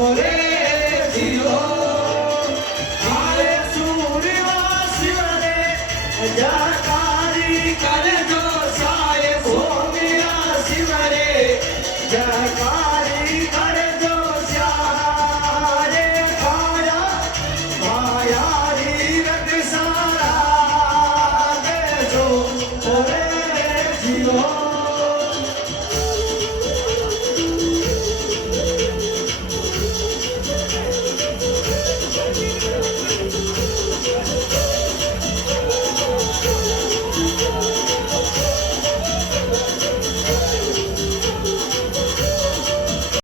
ઓરે જીઓ આરે સૂર્ય શિવને જયકારી કરજો સાય સોમ્યા શિવરે જયકારી કરજો સ્યારે કાયા માયારી રક્ષા દેજો ઓરે જીઓ